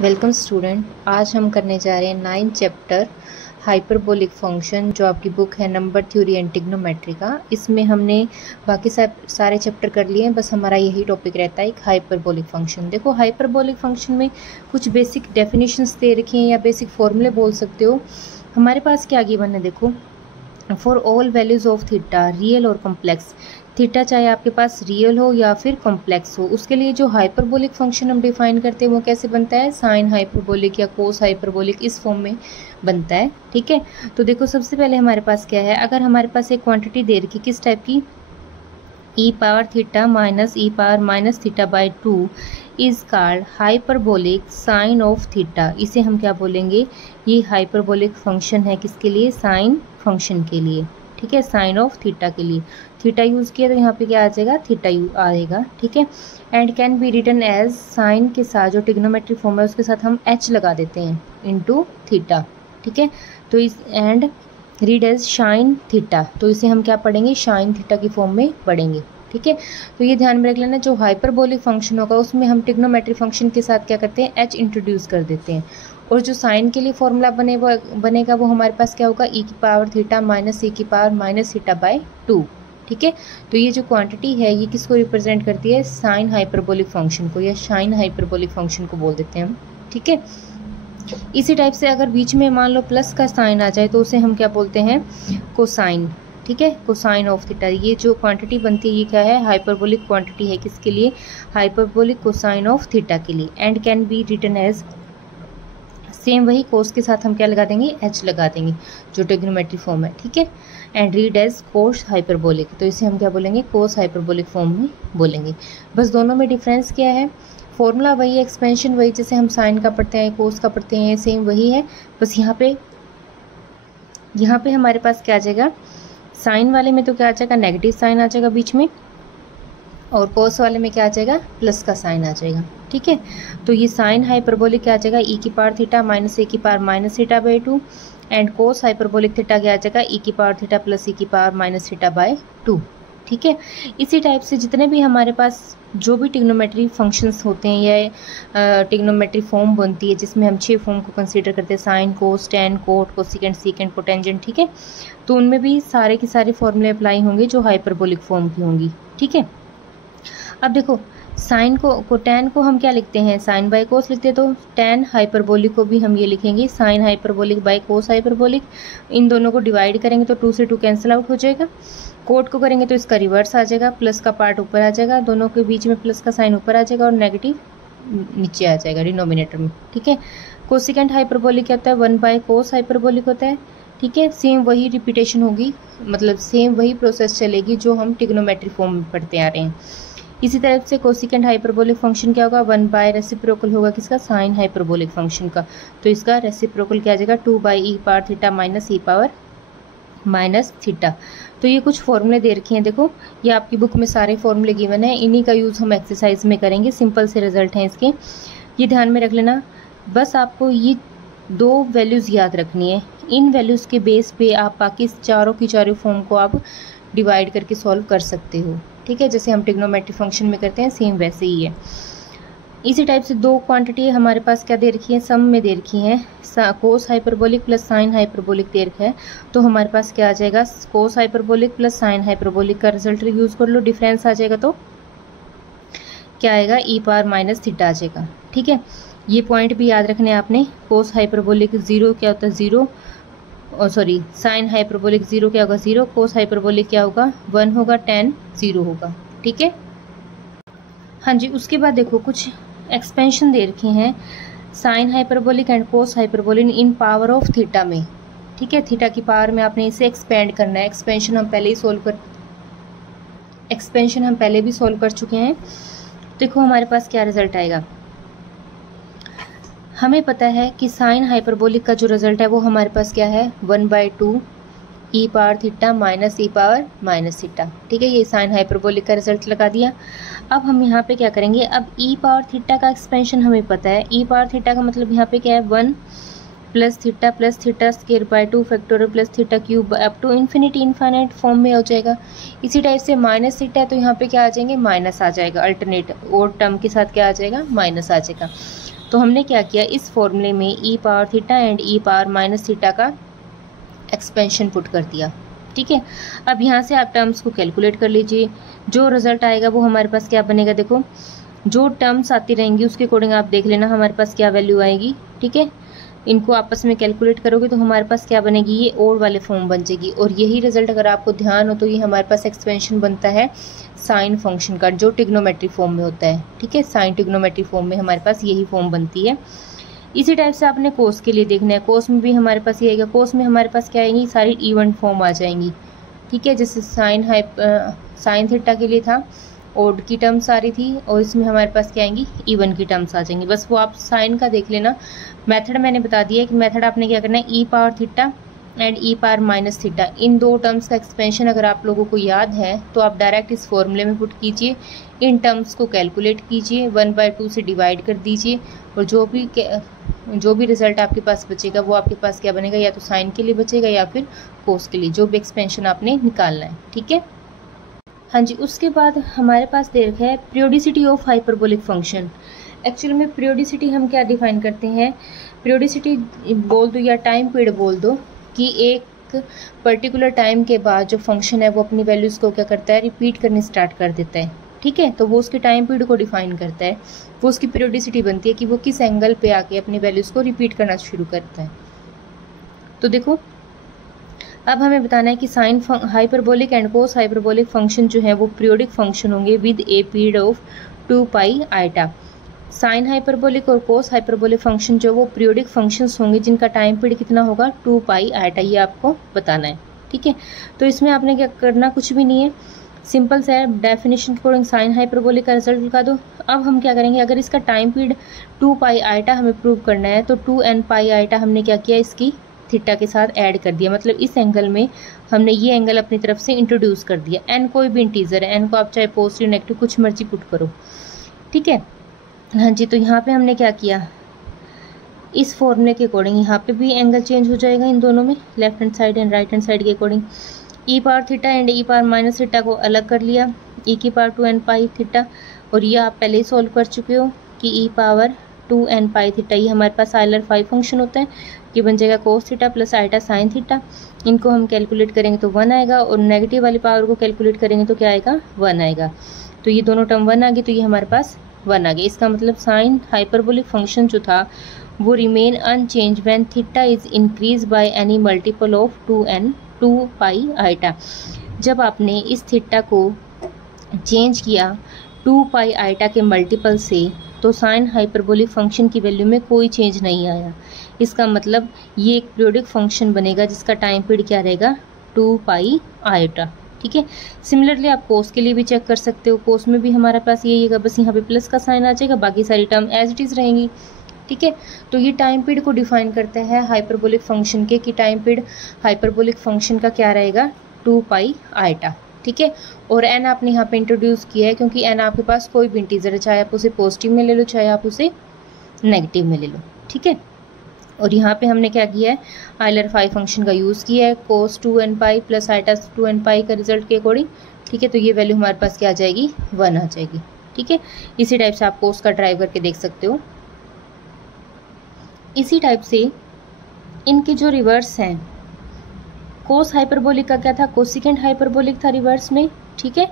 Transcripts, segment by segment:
Welcome student. आज हम करने जा रहे हैं 9th चैप्टर हाइपरबोलिक फंक्शन, जो आपकी बुक है नंबर थ्योरी एंड ट्रिग्नोमेट्री का। इसमें हमने बाकी सारे चैप्टर कर लिए हैं, बस हमारा यही टॉपिक रहता है एक हाइपरबोलिक फंक्शन। देखो, हाइपरबोलिक फंक्शन में कुछ बेसिक डेफिनेशंस दे रखी हैं या बेसिक फॉर्मूले बोल सकते हो। हमारे पास क्या गिवन है, देखो, for all values of theta real और कॉम्प्लेक्स। थीटा चाहे आपके पास रियल हो या फिर कॉम्प्लेक्स हो, उसके लिए जो हाइपरबोलिक फंक्शन हम डिफाइन करते हैं वो कैसे बनता है, साइन हाइपरबोलिक या कोस हाइपरबोलिक, इस फॉर्म में बनता है। ठीक है, तो देखो सबसे पहले हमारे पास क्या है, अगर हमारे पास एक क्वांटिटी दे रखी किस टाइप की, e power theta minus e power minus theta by 2 is called hyperbolic sine of theta. इसे हम क्या बोलेंगे, ये हाइपरबोलिक फंक्शन है किसके लिए, साइन फंक्शन के लिए। ठीक है, साइन ऑफ थीटा के लिए थीटा यूज़ किया तो यहाँ पे क्या आ जाएगा, थीटा आएगा। ठीक है, and can be written as, sine के साथ जो ट्रिग्नोमेट्री फॉर्म है उसके साथ हम एच लगा देते हैं इनटू थीटा। ठीक है, तो इस and read as sinh theta, तो इसे हम क्या पढ़ेंगे, शाइन थीटा की फॉर्म में पढ़ेंगे। ठीक है, तो ये ध्यान में रख लेना, जो हाइपरबोलिक फंक्शन होगा उसमें हम ट्रिग्नोमेट्री फंक्शन के साथ क्या करते हैं, एच इंट्रोड्यूस कर देते हैं। और जो साइन के लिए फॉर्मूला बनेगा वो हमारे पास क्या होगा, ई की पावर थीटा माइनस ई की पावर माइनस थीटा बाई 2। ठीक है, तो ये जो क्वांटिटी है ये किसको रिप्रेजेंट करती है, साइन हाइपरबोलिक फंक्शन को या शाइन हाइपरबोलिक फंक्शन को बोल देते हैं हम। ठीक है, इसी टाइप से अगर बीच में मान लो प्लस का साइन आ जाए तो उसे हम क्या बोलते हैं, कोसाइन। ठीक है, कोसाइन ऑफ थीटा, ये जो क्वांटिटी बनती है ये क्या है, हाइपरबोलिक क्वांटिटी है किसके लिए, हाइपरबोलिक कोसाइन ऑफ थीटा के लिए। And can be written as, same वही कोस के साथ हम क्या लगा देंगे, एच लगा देंगे, जो ट्रिग्नोमेट्री फॉर्म है। ठीक है, and read as cos hyperbolic, तो इसे हम क्या बोलेंगे, कोस हाइपरबोलिक फॉर्म में बोलेंगे। बस दोनों में डिफरेंस क्या है, फॉर्मूला वही है, एक्सपेंशन वही, जैसे हम साइन का पढ़ते हैं कोस का पढ़ते हैं सेम वही है। बस यहाँ पे हमारे पास क्या आ जाएगा, साइन वाले में तो क्या आ जाएगा, नेगेटिव साइन आ जाएगा बीच में, और कोस वाले में क्या आ जाएगा, प्लस का साइन आ जाएगा। ठीक है, तो ये साइन हाइपरबोलिक क्या आ जाएगा, ई की पावर थीटा माइनस ए की power minus theta by 2, and cos hyperbolic theta क्या आ जाएगा, ई की पावर थीटा प्लस ई की पावर माइनस थीटा बाई 2। ठीक है, इसी टाइप से जितने भी हमारे पास जो भी ट्रिग्नोमेट्री फंक्शंस होते हैं या ट्रिग्नोमेट्री फॉर्म बनती है जिसमें हम 6 फॉर्म को कंसीडर करते हैं, sine, cos, tan, cot, cosecant, secant, cotangent. ठीक है, तो उनमें भी सारे के सारे फॉर्मूले अप्लाई होंगे जो हाइपरबोलिक फॉर्म की होंगी। ठीक है, अब देखो साइन को टेन को हम क्या लिखते हैं, साइन बाई कोस लिखते हैं, तो टेन हाइपरबोलिक को भी हम ये लिखेंगे sine hyperbolic by cos hyperbolic. इन दोनों को डिवाइड करेंगे तो 2 से 2 कैंसिल आउट हो जाएगा। कोट को करेंगे तो इसका रिवर्स आ जाएगा, प्लस का पार्ट ऊपर आ जाएगा, दोनों के बीच में प्लस का साइन ऊपर आ जाएगा और नेगेटिव नीचे आ जाएगा डिनोमिनेटर में। ठीक है, कोसिकेंट हाइपरबोलिक क्या होता है, 1 बाई कोस हाइपरबोलिक होता है। ठीक है, सेम वही रिपीटेशन होगी, मतलब सेम वही प्रोसेस चलेगी जो हम ट्रिग्नोमेट्री फॉर्म में पढ़ते आ रहे हैं। इसी तरह से कोसिकेंट हाइपरबोलिक फंक्शन क्या होगा, 1 बाय रेसिप्रोकल होगा किसका, साइन हाइपरबोलिक फंक्शन का, तो इसका रेसिप्रोकल क्या आ जाएगा, 2 by E power theta minus e power minus theta. तो ये कुछ फॉर्मूले दे रखे हैं, देखो ये आपकी बुक में सारे फॉर्मूले गिवन है, इन्हीं का यूज़ हम एक्सरसाइज में करेंगे, सिंपल से रिजल्ट हैं इसके, ये ध्यान में रख लेना। बस आपको ये 2 वैल्यूज़ याद रखनी है, इन वैल्यूज़ के बेस पे आप बाकी चारों की चारों फॉर्म को आप डिवाइड करके सॉल्व कर सकते हो। ठीक है, जैसे हम ट्रिग्नोमेट्री फंक्शन में करते हैं सेम वैसे ही है। इसी टाइप से 2 क्वांटिटी हमारे पास क्या दे रखी है, सम में दे रखी हैं, cos hyperbolic plus sine hyperbolic दे रखा है, तो हमारे पास क्या आ जाएगा, cos hyperbolic plus sine hyperbolic का रिजल्ट यूज़ कर लो, डिफरेंस आ जाएगा तो क्या आएगा, ई पावर माइनस थीटा आ जाएगा। ठीक है, ये पॉइंट भी याद रखने आपने, कोस हाइपरबोलिक 0 क्या होता है, 0, सॉरी साइन हाइपरबोलिक 0 क्या होगा, 0, कोस हाइपरबोलिक क्या होगा, 1 होगा, टेन 0 होगा। ठीक है, हाँ जी, उसके बाद देखो कुछ एक्सपेंशन दे रखे हैं, sign hyperbolic and cos hyperbolic in power of theta में। ठीक है, थीटा की पावर में आपने इसे एक्सपेंड करना है, एक्सपेंशन हम पहले भी सॉल्व कर चुके हैं। देखो हमारे पास क्या रिजल्ट आएगा, हमें पता है कि साइन हाइपरबोलिक का जो रिजल्ट है वो हमारे पास क्या है, 1 by 2 E power theta minus e power minus theta. ठीक है, ये साइन हाइपरबोलिक का रिजल्ट लगा दिया। अब हम यहाँ पे क्या करेंगे, अब ई पावर थीटा का एक्सपेंशन हमें पता है, ई पावर थीटा का मतलब यहाँ पे क्या है, 1 plus theta square by 2 factorial plus theta cube up to infinity, infinite form में हो जाएगा। इसी टाइप से माइनस थीटा है तो यहाँ पे क्या आ जाएंगे, माइनस आ जाएगा, अल्टरनेट और टर्म के साथ क्या आ जाएगा, माइनस आ जाएगा। तो हमने क्या किया, इस फॉर्मूले में e power theta and e power minus theta का एक्सपेंशन पुट कर दिया। ठीक है, अब यहाँ से आप टर्म्स को कैलकुलेट कर लीजिए, जो रिजल्ट आएगा वो हमारे पास क्या बनेगा। देखो जो टर्म्स आती रहेंगी उसके अकॉर्डिंग आप देख लेना हमारे पास क्या वैल्यू आएगी। ठीक है, इनको आपस में कैलकुलेट करोगे तो हमारे पास क्या बनेगी, ये और वाले फॉर्म बन जाएगी। और यही रिजल्ट अगर आपको ध्यान हो तो ये हमारे पास एक्सपेंशन बनता है साइन फंक्शन का, जो टिग्नोमेट्री फॉर्म में होता है। ठीक है, साइन टिग्नोमेट्री फॉर्म में हमारे पास यही फॉर्म बनती है। इसी टाइप से आपने कोस के लिए देखना है, कोस में भी हमारे पास ये आएगा। कोस में हमारे पास क्या आएंगी, सारी इवन फॉर्म आ जाएंगी। ठीक है, जैसे साइन थीटा के लिए था ओड की टर्म्स आ रही थी, और इसमें हमारे पास क्या आएंगी, इवन की टर्म्स आ जाएंगी। बस वो आप साइन का देख लेना। मेथड मैंने बता दिया है कि मेथड आपने क्या करना है, e power theta and e power minus theta, इन दो टर्म्स का एक्सपेंशन अगर आप लोगों को याद है तो आप डायरेक्ट इस फॉर्मूले में पुट कीजिए, इन टर्म्स को कैलकुलेट कीजिए, 1/2 से डिवाइड कर दीजिए, और जो भी रिजल्ट आपके पास बचेगा वो आपके पास क्या बनेगा, या तो साइन के लिए बचेगा या फिर कोस के लिए, जो भी एक्सपेंशन आपने निकालना है। ठीक है, हाँ जी। उसके बाद हमारे पास दे रखा है periodicity of hyperbolic function. Actual में पीरियोडिसिटी हम क्या डिफाइन करते हैं, पीरियोडिसिटी बोल दो या टाइम पीरियड बोल दो, कि एक पर्टिकुलर टाइम के बाद जो फंक्शन है वो अपनी वैल्यूज़ को क्या करता है, रिपीट करने स्टार्ट कर देता है। ठीक है, तो वो उसके टाइम पीरियड को डिफाइन करता है, वो उसकी पीरियोडिसिटी बनती है कि वो किस एंगल पे आके अपनी वैल्यूज़ को रिपीट करना शुरू करता है। तो देखो अब हमें बताना है कि sine hyperbolic and cos hyperbolic function जो है वो पीरियोडिक फंक्शन होंगे with a period of 2 pi iota. Sine hyperbolic और कोस हाइपरबोलिक फंक्शन जो वो पीरियोडिक फंक्शंस होंगे जिनका टाइम पीरियड कितना होगा, 2 पाई आइटा, ये आपको बताना है। ठीक है, तो इसमें आपने क्या करना, कुछ भी नहीं है, सिंपल सा है, डेफिनेशन के अकॉर्डिंग साइन हाइपरबोलिक का रिजल्ट लिखा दो। अब हम क्या करेंगे, अगर इसका टाइम पीरियड 2 पाई आइटा हमें प्रूव करना है तो 2n पाई आइटा हमने क्या किया, इसकी थीटा के साथ ऐड कर दिया, मतलब इस एंगल में हमने ये एंगल अपनी तरफ से इंट्रोड्यूस कर दिया। एन कोई भी इंटीजर है, एन को आप चाहे पॉजिटिव नेगेटिव कुछ मर्जी पुट करो। ठीक है, हाँ जी। तो यहाँ पे हमने क्या किया, इस फॉर्मूले के अकॉर्डिंग यहाँ पे भी एंगल चेंज हो जाएगा इन दोनों में, left hand side and right hand side के according. E power theta and e power minus theta को अलग कर लिया, ई की पावर 2n पाई थीटा, और ये आप पहले ही सॉल्व कर चुके हो कि ई पावर 2n पाई थीटा, ये हमारे पास आइलर 5 फंक्शन होता है, ये बन जाएगा cos theta plus iota sine theta. इनको हम कैलकुलेट करेंगे तो 1 आएगा, और नेगेटिव वाली पावर को कैलकुलेट करेंगे तो क्या आएगा, 1 आएगा। तो ये दोनों टर्म 1 आ गई, तो ये हमारे पास 1 आ गया। इसका मतलब साइन हाइपरबोलिक फंक्शन जो था वो remain unchange when theta is increase by any multiple of 2 pi iota. जब आपने इस थीटा को चेंज किया 2 पाई आइटा के मल्टीपल से, तो साइन हाइपरबोलिक फंक्शन की वैल्यू में कोई चेंज नहीं आया। इसका मतलब ये एक पीरियोडिक फंक्शन बनेगा जिसका टाइम पीरियड क्या रहेगा, 2 पाई आइटा। ठीक है, सिमिलरली आप कोस के लिए भी चेक कर सकते हो, कोस में भी हमारे पास यही है, बस यहाँ पे प्लस का साइन आ जाएगा, बाकी सारी टर्म एज इट इज़ रहेंगी। ठीक है, तो ये टाइम पीरियड को डिफाइन करते हैं हाइपरबोलिक फंक्शन के, कि टाइम पीरियड हाइपरबोलिक फंक्शन का क्या रहेगा, 2 पाई आइटा। ठीक है, और एन आपने यहाँ पे इंट्रोड्यूस किया है क्योंकि एन आपके पास कोई भी इंटीजर है, चाहे आप उसे पॉजिटिव में ले लो चाहे आप उसे नेगेटिव में ले लो। ठीक है, और यहाँ पे हमने क्या किया है, आइलर 5 फंक्शन का यूज़ किया है, कोस 2n pi plus iota 2n पाई का रिजल्ट के अकॉर्डिंग। ठीक है, तो ये वैल्यू हमारे पास क्या आ जाएगी, 1 आ जाएगी। ठीक है, इसी टाइप से आप कोस का ड्राइव करके देख सकते हो। इसी टाइप से इनके जो रिवर्स हैं, कोस हाइपरबोलिक का क्या था, कोसिकेंट हाइपरबोलिक था रिवर्स में। ठीक है,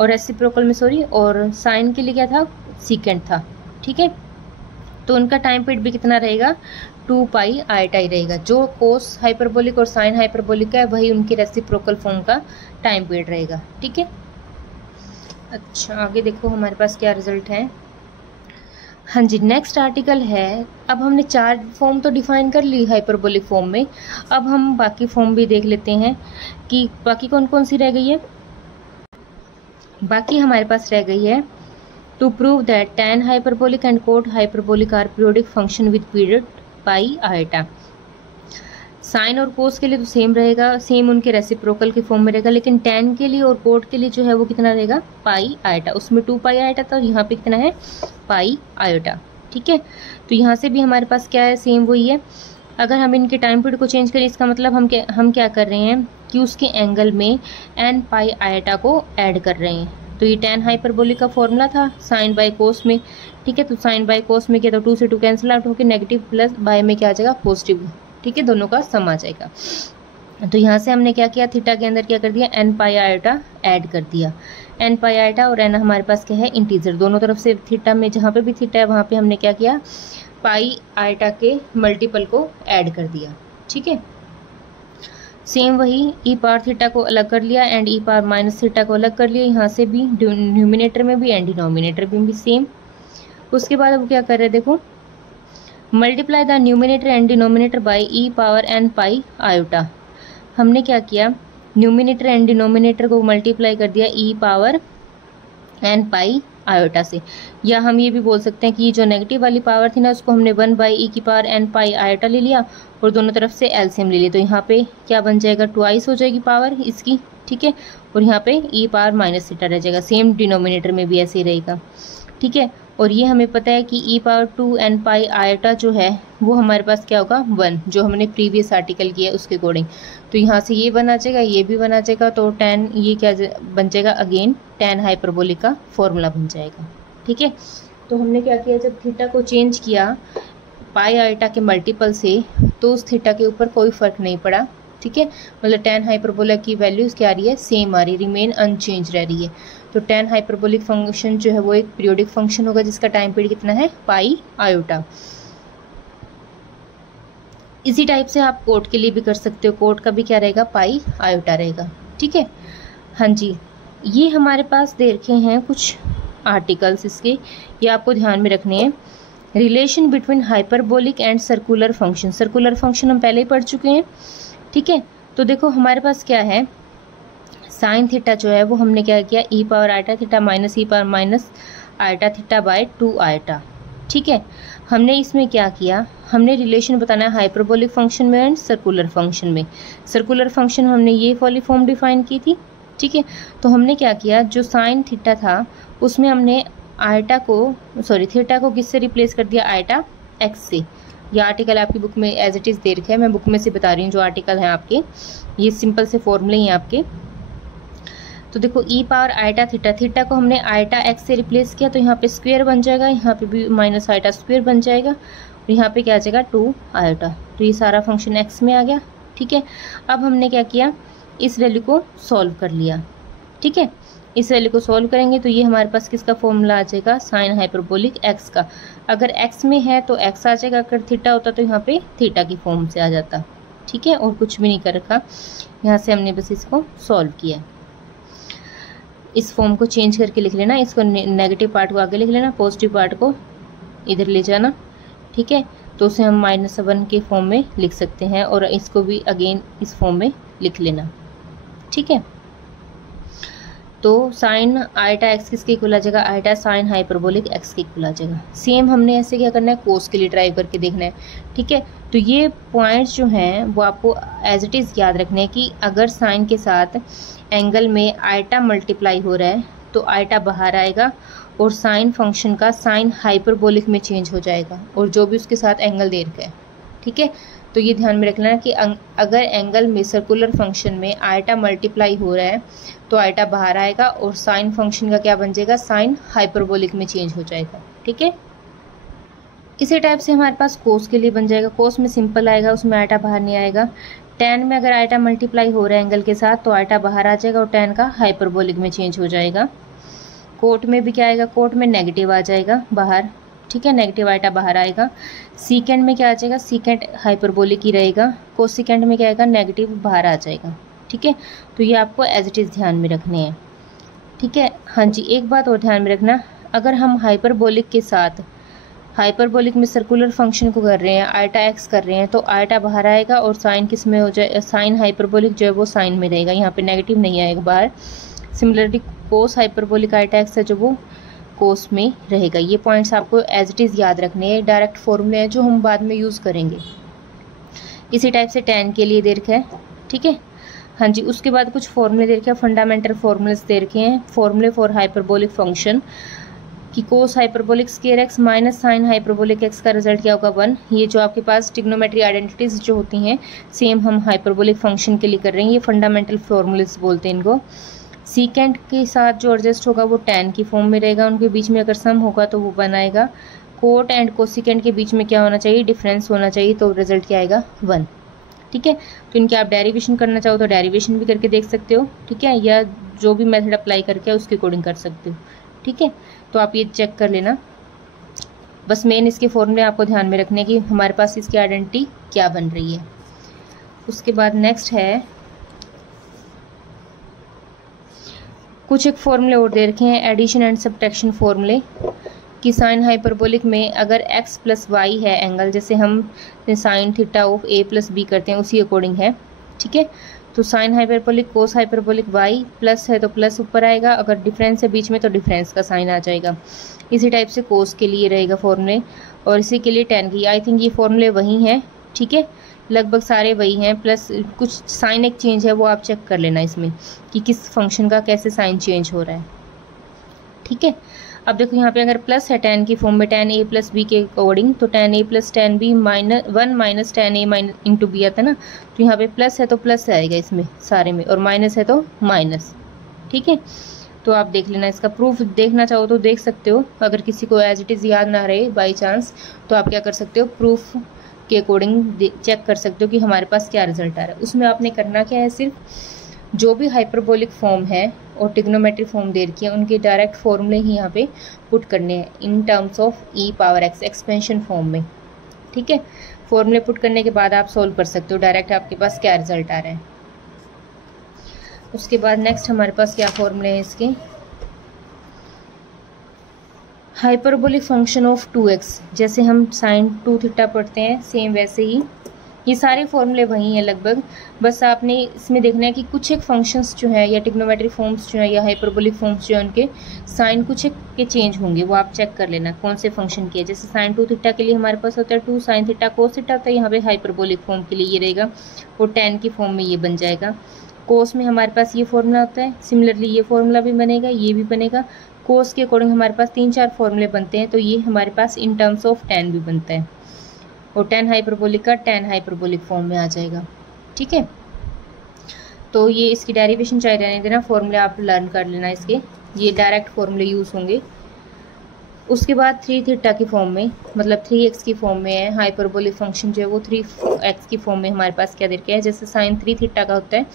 और रेसिप्रोकल में सॉरी, और साइन के लिए क्या था, सीकेंट था। ठीक है, तो उनका टाइम पीरियड भी कितना रहेगा, 2 पाई आइटा ही रहेगा। जो कोस हाइपरबोलिक और साइन हाइपरबोलिक का है वही उनके रेसिप्रोकल फॉर्म का टाइम पीरियड रहेगा। ठीक है, अच्छा आगे देखो हमारे पास क्या रिजल्ट है। हाँ जी, नेक्स्ट आर्टिकल है, अब हमने 4 फॉर्म तो डिफाइन कर ली हाइपरबोलिक फॉर्म में, अब हम बाकी फॉर्म भी देख लेते हैं कि बाकी कौन कौन सी रह गई है। बाकी हमारे पास रह गई है, to prove that tan hyperbolic and cot hyperbolic are periodic function with period pi iota. Sine और कोस के लिए तो सेम रहेगा, सेम उनके रेसिप्रोकल के फॉर्म में रहेगा, लेकिन tan के लिए और कोट के लिए जो है वो कितना रहेगा, पाई आइटा। उसमें 2 पाई आइटा था, यहाँ पे कितना है, पाई आइटा। ठीक है, तो यहाँ से भी हमारे पास क्या है, सेम वही है। अगर हम इनके टाइम पीरियड को चेंज करें, इसका मतलब हम क्या कर रहे हैं कि उसके एंगल में n पाई आइटा को ऐड कर रहे हैं। तो ये tan हाइपरबोलिक का फॉर्मूला था साइन बाय कोस में, ठीक है। तो साइन बाय कोस में क्या, तो 2 से 2 कैंसिल आउट होकर नेगेटिव प्लस बाय में क्या आ जाएगा, पॉजिटिव, ठीक है, दोनों का सम आ जाएगा। तो यहाँ से हमने क्या किया, थीटा के अंदर क्या कर दिया, n पाई आयोटा ऐड कर दिया। n पाई आयोटा और n हमारे पास क्या है, इंटीजर, दोनों तरफ से थीटा में जहाँ पे भी थीटा है वहाँ पे हमने क्या किया, पाई आयोटा के मल्टीपल को ऐड कर दिया, ठीक है। सेम वही ई पावर थीटा को अलग कर लिया and e power minus theta को अलग कर लिया, यहाँ से भी न्यूमिनेटर में भी एंड डिनोमिनेटर में भी सेम। उसके बाद अब क्या कर रहे हैं, देखो, multiply the numerator and denominator by E power n pi iota. हमने क्या किया, न्यूमिनेटर एंड डिनोमिनेटर को मल्टीप्लाई कर दिया ई पावर n पाई आयोटा से, या हम ये भी बोल सकते हैं कि जो नेगेटिव वाली पावर थी ना उसको हमने 1 बाई ई की पावर n पाई आयोटा ले लिया और दोनों तरफ से एलसीएम ले लिया, तो यहाँ पे क्या बन जाएगा, ट्वाइस हो जाएगी पावर इसकी, ठीक है, और यहाँ पे ई पावर माइनस थीटा रह जाएगा। सेम डिनोमिनेटर में भी ऐसे ही रहेगा, ठीक है। और ये हमें पता है कि ई पावर 2 n पाई आयोटा जो है वो हमारे पास क्या होगा, 1, जो हमने प्रीवियस आर्टिकल किया उसके अकॉर्डिंग। तो यहाँ से ये बना जाएगा, ये भी बना जाएगा, तो tan ये क्या बन जाएगा, अगेन tan हाइपरबोलिक का फॉर्मूला बन जाएगा, ठीक है। तो हमने क्या किया, जब थीटा को चेंज किया पाई आयोटा के मल्टीपल से, तो उस थीटा के ऊपर कोई फर्क नहीं पड़ा, ठीक है, मतलब tan हाइपरबोलिक की वैल्यूज क्या आ रही है, सेम आ रही है, रिमेन अनचेंज रह रही है। तो tan हाइपरबोलिक फंक्शन जो है वो एक पीरियोडिक फंक्शन होगा जिसका टाइम पीरियड कितना है, पाई आयोटा। इसी टाइप से आप कोट के लिए भी कर सकते हो, कोट का भी क्या रहेगा, पाई आयोटा रहेगा, ठीक है। हाँ जी, ये हमारे पास दे रखे हैं कुछ आर्टिकल्स इसके, ये आपको ध्यान में रखने हैं। Relation between hyperbolic and circular function, circular function हम पहले ही पढ़ चुके हैं, ठीक है। तो देखो हमारे पास क्या है, साइन थीटा जो है वो हमने क्या किया, e power iota theta minus e power minus iota theta by 2 iota, ठीक है। हमने इसमें क्या किया, हमने रिलेशन बताना है हाइपरबोलिक फंक्शन में एंड सर्कुलर फंक्शन में। सर्कुलर फंक्शन हमने ये वाली फॉर्म डिफाइन की थी, ठीक है। तो हमने क्या किया, जो साइन थीटा था उसमें हमने आयोटा को, सॉरी थीटा को किससे रिप्लेस कर दिया, आयोटा एक्स से। ये आर्टिकल आपकी बुक में एज इट इज़ दे रखा है, मैं बुक में से बता रही हूँ जो आर्टिकल है आपके, ये सिंपल से फॉर्मूले हैं आपके। तो देखो ई पावर आयोटा थीटा, थीटा को हमने आयोटा एक्स से रिप्लेस किया, तो यहाँ पे स्क्वायर बन जाएगा, यहाँ पे भी माइनस आयोटा स्क्वायर बन जाएगा, और यहाँ पे क्या आ जाएगा 2 आयोटा। तो ये सारा फंक्शन एक्स में आ गया, ठीक है। अब हमने क्या किया, इस वैल्यू को सॉल्व कर लिया, ठीक है। इस वैल्यू को सॉल्व करेंगे तो ये हमारे पास किसका फॉर्मूला आ जाएगा, साइन हाइपरबोलिक एक्स का। अगर एक्स में है तो एक्स आ जाएगा, अगर थीटा होता तो यहाँ पे थीटा की फॉर्म से आ जाता, ठीक है। और कुछ भी नहीं कर रखा, यहाँ से हमने बस इसको सॉल्व किया। इस फॉर्म को चेंज करके लिख लेना, इसको नेगेटिव पार्ट को आगे लिख लेना, पॉजिटिव पार्ट को इधर ले जाना, ठीक है। तो उसे हम -1 के फॉर्म में लिख सकते हैं और इसको भी अगेन इस फॉर्म में लिख लेना, ठीक है। तो साइन आयोटा एक्स किसके इक्वल आ जाएगा, आयोटा साइन हाइपरबोलिक एक्स के इक्वल आ जाएगा। सेम हमने ऐसे क्या करना है, कोस के लिए ट्राई करके देखना है, ठीक है। तो ये पॉइंट्स जो हैं वो आपको एज इट इज़ याद रखने हैं कि अगर साइन के साथ एंगल में आयोटा मल्टीप्लाई हो रहा है तो आयोटा बाहर आएगा और साइन फंक्शन का साइन हाइपरबोलिक में चेंज हो जाएगा, और जो भी उसके साथ एंगल दे रखा है, ठीक है। तो ये ध्यान में रखना है कि अगर एंगल में सर्कुलर फंक्शन में आयोटा मल्टीप्लाई हो रहा है तो आयोटा बाहर आएगा और साइन फंक्शन का क्या बन जाएगा, साइन हाइपरबोलिक में चेंज हो जाएगा, ठीक है। इसी टाइप से हमारे पास कोस के लिए बन जाएगा, कोस में सिंपल आएगा, उसमें आयोटा बाहर नहीं आएगा। tan में अगर आयोटा मल्टीप्लाई हो रहा है एंगल के साथ तो आयोटा बाहर आ जाएगा और tan का हाइपरबोलिक में चेंज हो जाएगा। कोट में भी क्या आएगा, कोट में नेगेटिव आ जाएगा बाहर, ठीक है, नेगेटिव आयोटा बाहर आएगा। सीकेंड में क्या आ जाएगा, सीकेंड हाइपरबोलिक ही रहेगा। कोसेकेंड में क्या आएगा, नेगेटिव बाहर आ जाएगा, ठीक है। तो ये आपको एज इट इज़ ध्यान में रखने हैं, ठीक है। हाँ जी, एक बात और ध्यान में रखना, अगर हम हाइपरबोलिक के साथ, हाइपरबोलिक में सर्कुलर फंक्शन को कर रहे हैं, आयोटा एक्स कर रहे हैं, तो आयोटा बाहर आएगा और साइन किस में हो जाए, साइन हाइपरबोलिक जो है वो साइन में रहेगा, यहाँ पे नेगेटिव नहीं आएगा बाहर। Similarly cos hyperbolic iota x है जो वो कोस में रहेगा। ये पॉइंट्स आपको एज इट इज़ याद रखने हैं, डायरेक्ट फॉर्मूले हैं जो हम बाद में यूज़ करेंगे। इसी टाइप से tan के लिए दे रखा है, ठीक है। हाँ जी, उसके बाद कुछ फॉर्मूले दे रखे हैं, फंडामेंटल फॉर्मूलेस दे रखे हैं। फॉर्मूले फॉर हाइपरबोलिक फंक्शन कि cos hyperbolic square x minus sine hyperbolic x का रिजल्ट क्या होगा 1। ये जो आपके पास ट्रिग्नोमेट्री आइडेंटिटीज जो होती हैं सेम हम हाइपरबोलिक फंक्शन के लिए कर रहे हैं, ये फंडामेंटल फॉर्मूलेस बोलते हैं इनको। सीकेंट के साथ जो एडजस्ट होगा वो tan की फॉर्म में रहेगा, उनके बीच में अगर सम होगा तो वो बनाएगा। कोट एंड कोसिकेंट के बीच में क्या होना चाहिए, डिफरेंस होना चाहिए, तो रिजल्ट क्या आएगा 1। ठीक है, तो इनके आप डेरिवेशन करना चाहो तो डेरिवेशन भी करके देख सकते हो। ठीक है, या जो भी मेथड अप्लाई करके उसके अकॉर्डिंग कर सकते हो। ठीक है, तो आप ये चेक कर लेना। बस मेन इसके फॉर्मूले आपको ध्यान में रखने की हमारे पास इसकी आइडेंटिटी क्या बन रही है। उसके बाद नेक्स्ट है कुछ एक फॉर्मूले और दे रखे हैं, एडिशन एंड सब्ट्रैक्शन फॉर्मूले कि साइन हाइपरबोलिक में अगर x प्लस वाई है एंगल, जैसे हम sine theta of a plus b करते हैं उसी अकॉर्डिंग है। ठीक है, तो sine hyperbolic cos hyperbolic y plus है तो प्लस ऊपर आएगा, अगर डिफरेंस है बीच में तो डिफरेंस का साइन आ जाएगा। इसी टाइप से कोस के लिए रहेगा फॉर्मूले, और इसी के लिए टेन की। आई थिंक ये फॉर्मूले वही हैं। ठीक है, लगभग सारे वही हैं, प्लस कुछ साइन एक चेंज है वो आप चेक कर लेना इसमें कि किस फंक्शन का कैसे साइन चेंज हो रहा है। ठीक है, अब देखो यहाँ पे अगर प्लस है tan की फॉर्म में tan a प्लस बी के अकॉर्डिंग, तो tan a plus tan b -1 minus tan a into b आता है ना, तो यहाँ पे प्लस है तो प्लस आएगा इसमें सारे में, और माइनस है तो माइनस। ठीक है, तो आप देख लेना, इसका प्रूफ देखना चाहो तो देख सकते हो। अगर किसी को एज इट इज़ याद ना रहे बाई चांस, तो आप क्या कर सकते हो, प्रूफ के अकॉर्डिंग चेक कर सकते हो कि हमारे पास क्या रिजल्ट आ रहा है। उसमें आपने करना क्या है, सिर्फ जो भी हाइपरबोलिक फॉर्म है और ट्रिग्नोमेट्री फॉर्म दे रखी है उनके डायरेक्ट फॉर्मूले ही यहाँ पे पुट करने हैं in terms of e power x expansion form में। ठीक है, फॉर्मूले पुट करने के बाद आप सॉल्व कर सकते हो डायरेक्ट आपके पास क्या रिजल्ट आ रहा है। उसके बाद नेक्स्ट हमारे पास क्या फॉर्मूले हैं इसके, हाइपरबोलिक फंक्शन ऑफ 2x, जैसे हम साइन 2 थीटा पढ़ते हैं सेम वैसे ही ये सारे फॉर्मूले वही हैं लगभग। बस आपने इसमें देखना है कि कुछ एक फंक्शंस जो है या ट्रिग्नोमेट्री फॉर्म्स जो है या हाइपरबोलिक फॉर्म्स जो है उनके साइन कुछ एक के चेंज होंगे, वो आप चेक कर लेना कौन से फंक्शन के। जैसे साइन 2 थीटा के लिए हमारे पास होता है 2 साइन थीटा कोस थीटा, तो यहाँ पे हाइपरबोलिक फॉर्म के लिए ये रहेगा, और tan की फॉर्म में ये बन जाएगा। कोस में हमारे पास ये फॉर्मूला होता है, सिमिलरली ये फॉर्मूला भी बनेगा, ये भी बनेगा। कोस के अकॉर्डिंग हमारे पास 3-4 फॉर्मूले बनते हैं, तो ये हमारे पास इन टर्म्स ऑफ tan भी बनता है, और tan हाइपरबोलिक का tan हाइपरबोलिक फॉर्म में आ जाएगा। ठीक है, तो ये इसकी डेरिवेशन चाहिए रहने देना, फॉर्मूले आप लर्न कर लेना इसके, ये डायरेक्ट फॉर्मूले यूज़ होंगे। उसके बाद 3 थीटा की फॉर्म में, मतलब 3x की फॉर्म में है हाइपरबोलिक फंक्शन जो है वो 3x की फॉर्म में हमारे पास क्या दे रखा है, जैसे साइन 3 थीटा का होता है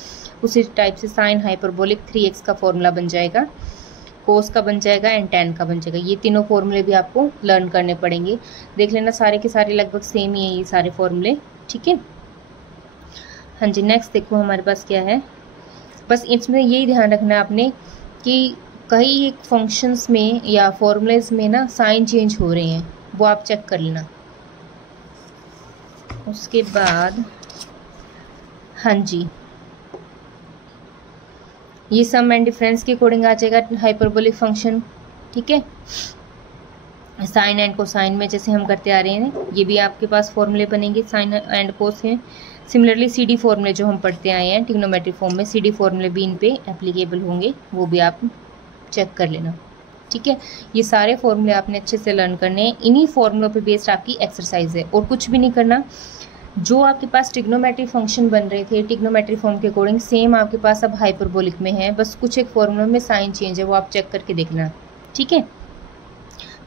उसी टाइप से साइन हाइपरबोलिक 3x का फॉर्मूला बन जाएगा, कोस का बन जाएगा एंड tan का बन जाएगा। ये तीनों फॉर्मूले भी आपको लर्न करने पड़ेंगे, देख लेना सारे के सारे लगभग सेम ही है ये सारे फॉर्मूले। ठीक है, हाँ जी, नेक्स्ट देखो हमारे पास क्या है, बस इसमें यही ध्यान रखना है आपने कि कई एक फंक्शंस में या फॉर्मूलेज में ना साइन चेंज हो रहे हैं, वो आप चेक कर लेना। उसके बाद हाँ जी, ये सम एंड डिफरेंस के अकॉर्डिंग आ जाएगा हाइपरबोलिक फंक्शन। ठीक है, साइन एंड कोसाइन में जैसे हम करते आ रहे हैं, ये भी आपके पास फॉर्मूले बनेंगे साइन एंड कोस हैं। सिमिलरली सीडी फॉर्मूले जो हम पढ़ते आए हैं ट्रिग्नोमेट्री फॉर्म में, सीडी फॉर्मूले भी इन पे एप्लीकेबल होंगे, वो भी आप चेक कर लेना। ठीक है, ये सारे फॉर्मूले आपने अच्छे से लर्न करने हैं, इन्हीं फॉर्मूलों पे बेस्ड आपकी एक्सरसाइज है, और कुछ भी नहीं करना। जो आपके पास ट्रिग्नोमेट्री फंक्शन बन रहे थे ट्रिग्नोमेट्री फॉर्म के अकॉर्डिंग सेम आपके पास अब हाइपरबोलिक में है, बस कुछ एक फॉर्मूलों में साइन चेंज है, वो आप चेक करके देखना। ठीक है,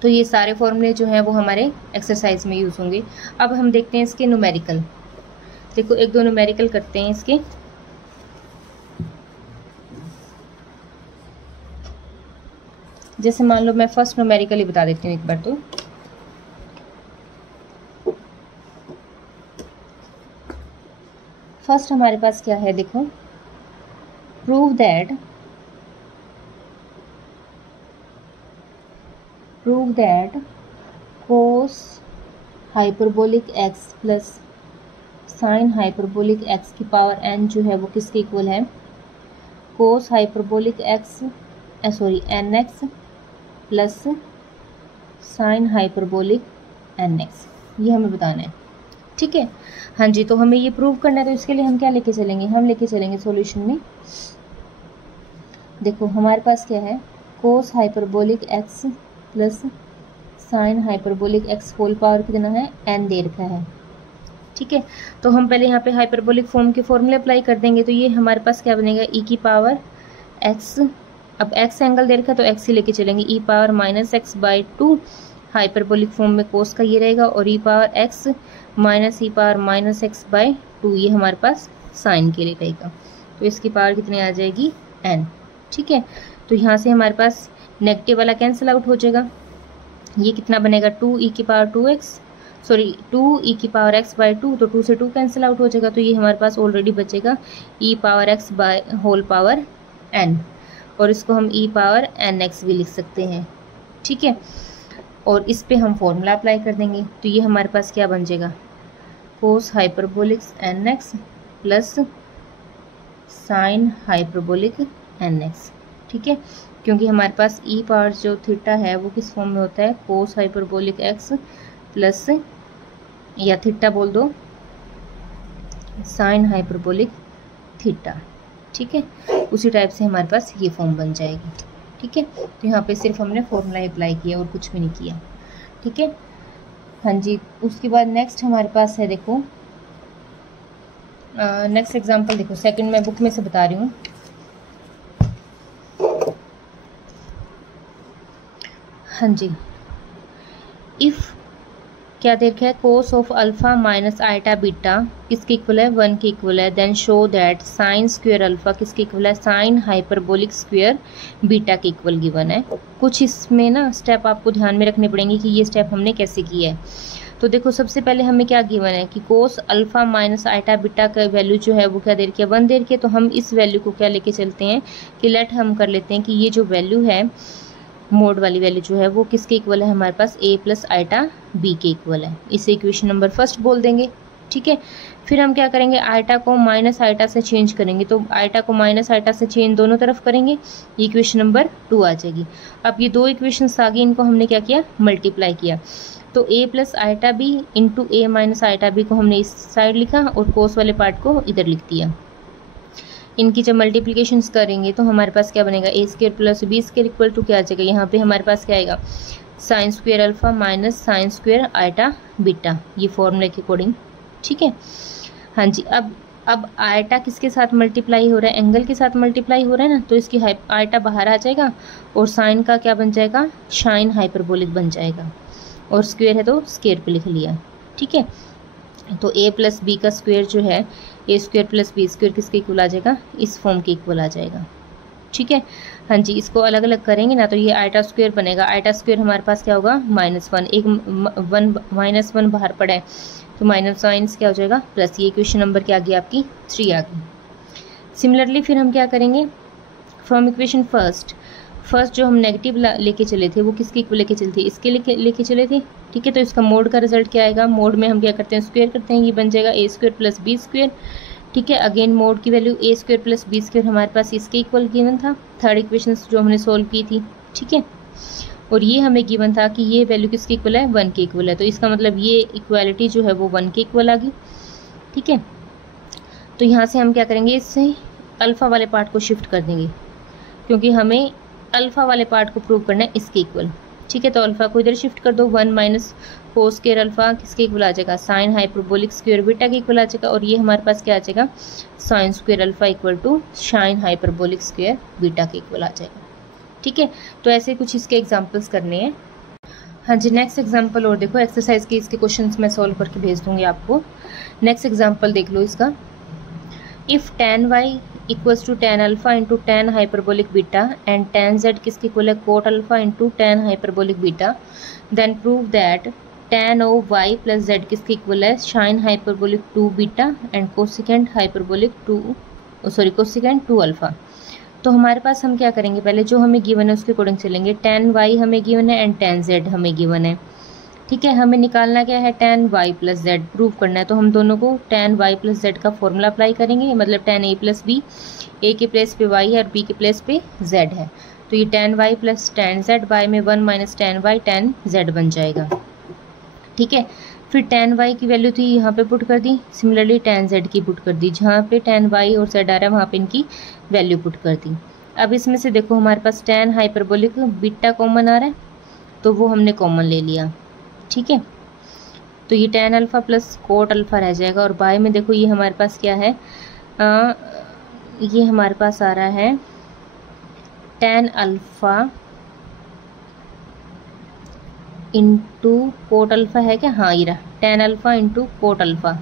तो ये सारे फॉर्मूले जो हैं वो हमारे एक्सरसाइज में यूज़ होंगे। अब हम देखते हैं इसके न्यूमेरिकल। देखो एक दो न्यूमेरिकल करते हैं इसके। जैसे मान लो मैं फर्स्ट न्यूमेरिकल ही बता देती हूँ एक बार। तो फर्स्ट हमारे पास क्या है, देखो, prove that cos hyperbolic x plus sine hyperbolic x की पावर n जो है वो किसके इक्वल है, cos hyperbolic nx plus sine hyperbolic nx, ये हमें बताना है। ठीक है, हाँ जी, तो हमें ये प्रूव करना है, तो इसके लिए हम क्या लेके चलेंगे, हम लेके चलेंगे सॉल्यूशन में। देखो हमारे पास क्या है, cos hyperbolic x plus sine hyperbolic x whole power कितना है, n दे रखा है। ठीक है, तो हम पहले यहाँ पे हाइपरबोलिक फॉर्म के फॉर्मूले अप्लाई कर देंगे, तो ये हमारे पास क्या बनेगा, e की पावर एक्स, अब एक्स एंगल दे रखा है तो एक्स ही लेके चलेंगे, e power minus x by two hyperbolic form में कोस का ये रहेगा, और e power x minus e power minus x by two ये हमारे पास साइन के लिए रहेगा। तो इसकी पावर कितनी आ जाएगी n, ठीक है। तो यहाँ से हमारे पास नेगेटिव वाला कैंसिल आउट हो जाएगा, ये कितना बनेगा 2e की पावर 2x, सॉरी 2e की पावर x बाई 2, तो 2 से 2 कैंसिल आउट हो जाएगा, तो ये हमारे पास ऑलरेडी बचेगा e power x by whole power n, और इसको हम e पावर nx भी लिख सकते हैं, ठीक है। और इस पे हम फॉर्मूला अप्लाई कर देंगे, तो ये हमारे पास क्या बन जाएगा cos hyperbolic nx plus sine hyperbolic nx, ठीक है, क्योंकि हमारे पास e पावर जो थीटा है वो किस फॉर्म में होता है कोस हाइपरबोलिक x प्लस, या थीटा बोल दो, साइन हाइपरबोलिक थीटा, ठीक है। उसी टाइप से हमारे पास ये फॉर्म बन जाएगी, ठीक है। तो यहाँ पे सिर्फ हमने फॉर्मूला अप्लाई किया और कुछ भी नहीं किया, ठीक है। हाँ जी, उसके बाद नेक्स्ट हमारे पास है, देखो नेक्स्ट एग्जांपल देखो, सेकंड मैं बुक में से बता रही हूँ। हाँ जी, इफ़ क्या देखा है cos of alpha minus iota beta किसके इक्वल है 1 के इक्वल है, then show that sine square alpha किसके इक्वल है साइन हाइपरबोलिक स्क्वायर बीटा के इक्वल गिवन है। कुछ इसमें ना स्टेप आपको ध्यान में रखने पड़ेंगे कि ये स्टेप हमने कैसे किया है। तो देखो सबसे पहले हमें क्या गिवन है कि cos alpha minus iota beta का वैल्यू जो है वो क्या दे रखी है 1 दे रखी है, तो हम इस वैल्यू को क्या लेके चलते हैं कि लेट हम कर लेते हैं कि ये जो वैल्यू है मोड वाली वैल्यू जो है वो किसके इक्वल है हमारे पास a प्लस आइटा b के इक्वल है, इसे इक्वेशन नंबर फर्स्ट बोल देंगे, ठीक है। फिर हम क्या करेंगे आइटा को माइनस आइटा से चेंज करेंगे, तो आइटा को माइनस आइटा से चेंज दोनों तरफ करेंगे, इक्वेशन नंबर 2 आ जाएगी। अब ये दो इक्वेशंस आ गई, इनको हमने क्या किया मल्टीप्लाई किया, तो a plus iota b into a minus iota b को हमने इस साइड लिखा और कोस वाले पार्ट को इधर लिख दिया। इनकी जब मल्टीप्लिकेशंस करेंगे तो हमारे पास क्या बनेगा a square plus b square equal to क्या आ जाएगा, यहाँ पे हमारे पास क्या आएगा sine square alpha minus sine square iota beta, ये फॉर्मूले के अकॉर्डिंग, ठीक है। हाँ जी, अब आइटा किसके साथ मल्टीप्लाई हो रहा है एंगल के साथ मल्टीप्लाई हो रहा है ना, तो इसकी आइटा बाहर आ जाएगा और साइन का क्या बन जाएगा साइन हाइपरबोलिक बन जाएगा, और स्क्वायर है तो स्क्वायर पे लिख लिया, ठीक है। तो a प्लस बी का स्क्वायर जो है ए स्क्वायर प्लस बी स्क्वायर किसके इक्वल आ जाएगा इस फॉर्म के इक्वल आ जाएगा, ठीक है। हाँ जी, इसको अलग अलग करेंगे ना तो ये आइटा स्क्वायर बनेगा, आइटा स्क्वायर हमारे पास क्या होगा -1, एक -1 बाहर पड़ा है तो माइनस साइंस क्या हो जाएगा प्लस, ये इक्वेशन नंबर क्या आ गई आपकी 3 आ गई। सिमिलरली फिर हम क्या करेंगे फ्रॉम इक्वेशन फर्स्ट जो हम नेगेटिव लेके चले थे वो किसके इक्वल लेके चले थे इसके लेके चले थे, ठीक है। तो इसका मोड का रिजल्ट क्या आएगा, मोड में हम क्या करते हैं स्क्वायर करते हैं, ये बन जाएगा ए स्क्वायर प्लस बी स्क्वायर, ठीक है। अगेन मोड की वैल्यू ए स्क्वायर प्लस बी स्क्वायर हमारे पास इसके इक्वल गिवन था थर्ड इक्वेशन जो हमने सोल्व की थी, ठीक है। और ये हमें गिवन था कि ये वैल्यू किसके इक्वल है 1 के इक्वल है, तो इसका मतलब ये इक्वालिटी जो है वो 1 के इक्वल आ गई, ठीक है। तो यहाँ से हम क्या करेंगे इससे अल्फ़ा वाले पार्ट को शिफ्ट कर देंगे, क्योंकि हमें अल्फ़ा वाले पार्ट को प्रूव करना है इसके इक्वल, ठीक है। तो अल्फ़ा को इधर शिफ्ट कर दो, 1 माइनस कोस स्क्वायर अल्फ़ा किसके इक्वल आ जाएगा साइन हाइपरबोलिक स्क्वायर बीटा के इक्वल आ जाएगा, और ये हमारे पास क्या आ जाएगा sine square alpha equal to sine hyperbolic square beta के इक्वल आ जाएगा, ठीक है। तो ऐसे कुछ इसके एग्जाम्पल्स करने हैं। हाँ जी, नेक्स्ट एग्जाम्पल और देखो, एक्सरसाइज के इसके क्वेश्चंस मैं सॉल्व करके भेज दूंगी आपको। नेक्स्ट एग्जाम्पल देख लो इसका, if tan y equals to tan alpha into tan hyperbolic beta and tan z किसके इक्वल है cot alpha into tan hyperbolic beta, then prove that tan of y plus z किसके equal है sine hyperbolic 2 beta and cosecant hyperbolic 2 alpha. तो हमारे पास हम क्या करेंगे पहले जो हमें गिवन है उसके अकॉर्डिंग चलेंगे, tan y हमें गिवन है एंड tan z हमें गिवन है, ठीक है। हमें निकालना क्या है tan y plus z prove करना है, तो हम दोनों को tan y प्लस z का फॉर्मूला अप्लाई करेंगे, मतलब tan a plus b, a के प्लेस पे y है और b के प्लेस पे z है, तो ये tan y plus tan z y में 1 minus tan y tan z बन जाएगा, ठीक है। फिर tan y की वैल्यू थी यहाँ पे पुट कर दी, सिमिलरली tan z की पुट कर दी, जहाँ पे tan y और z आ रहा है वहाँ पे इनकी वैल्यू पुट कर दी। अब इसमें से देखो हमारे पास tan हाइपरबोलिक बीटा कॉमन आ रहा है तो वो हमने कॉमन ले लिया, ठीक है। तो ये tan alpha plus coat alpha रह जाएगा, और बाय में देखो ये हमारे पास क्या है ये हमारे पास आ रहा है tan alpha into coat alpha है क्या, हाँ ये रहा tan alpha into coat alpha,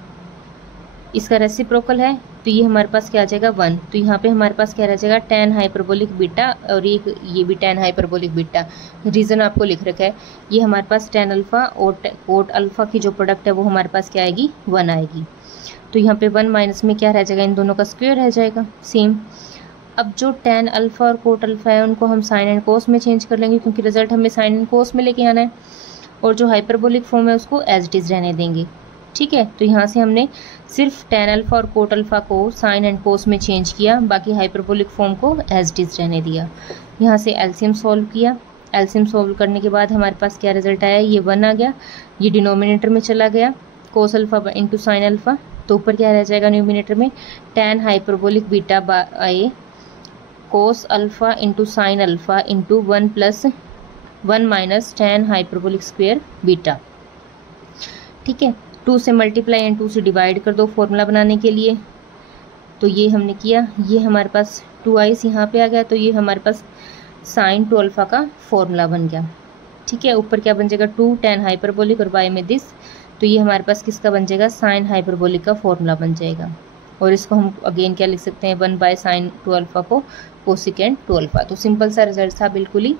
इसका रेसिप्रोकल है तो ये हमारे पास क्या आ जाएगा 1। तो यहाँ पे हमारे पास क्या रह जाएगा tan हाइपरबोलिक बीटा, और ये भी tan हाइपरबोलिक बीटा, रीज़न आपको लिख रखा है। ये हमारे पास tan अल्फ़ा और कोट अल्फ़ा की जो प्रोडक्ट है वो हमारे पास क्या आएगी 1 आएगी। तो यहाँ पे 1 माइनस में क्या रह जाएगा, इन दोनों का स्क्वायर रह जाएगा सेम। अब जो tan अल्फ़ा और कोट अल्फ़ा है उनको हम साइन एंड कोस में चेंज कर लेंगे, क्योंकि रिजल्ट हमें साइन एंड कोस में लेके आना है, और जो हाइपरबोलिक फॉर्म है उसको एज इट इज़ रहने देंगे। ठीक है, तो यहाँ से हमने सिर्फ tan अल्फ़ा और कोट अल्फ़ा को साइन एंड कोस में चेंज किया, बाकी हाइपरबोलिक फॉर्म को एज इट इज़ रहने दिया। यहाँ से एलसीएम सॉल्व किया, एलसीएम सॉल्व करने के बाद हमारे पास क्या रिजल्ट आया, ये 1 आ गया, ये डिनोमिनेटर में चला गया cos alpha into sine alpha, तो ऊपर क्या रह जाएगा न्यूमिनेटर में tan hyperbolic beta by cos alpha into sine alpha into 1 plus 1 minus tan hyperbolic square beta. ठीक है, 2 से मल्टीप्लाई एंड 2 से डिवाइड कर दो फॉर्मूला बनाने के लिए, तो ये हमने किया, ये हमारे पास 2i यहाँ पे आ गया, तो ये हमारे पास साइन 2 अल्फ़ा का फॉर्मूला बन गया। ठीक है, ऊपर क्या बन जाएगा 2 tan हाइपरबोलिक और y में दिस, तो ये हमारे पास किसका बन जाएगा साइन हाइपरबोलिक का फॉर्मूला बन जाएगा। और इसको हम अगेन क्या लिख सकते हैं 1 बाय साइन 2 अल्फ़ा को कोसिकेंट 2 अल्फ़ा। तो सिंपल सा रिजल्ट था बिल्कुल ही।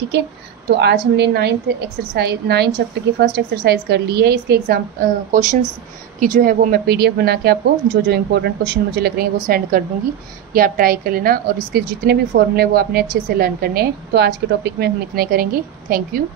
ठीक है, तो आज हमने 9 चैप्टर की फर्स्ट एक्सरसाइज कर ली है। इसके एग्जाम क्वेश्चंस की जो है वो मैं PDF बना के आपको जो इंपॉर्टेंट क्वेश्चन मुझे लग रहे हैं वो सेंड कर दूंगी, ये आप ट्राई कर लेना, और इसके जितने भी फॉर्मूले वो आपने अच्छे से लर्न करने हैं। तो आज के टॉपिक में हम इतने करेंगे। Thank you.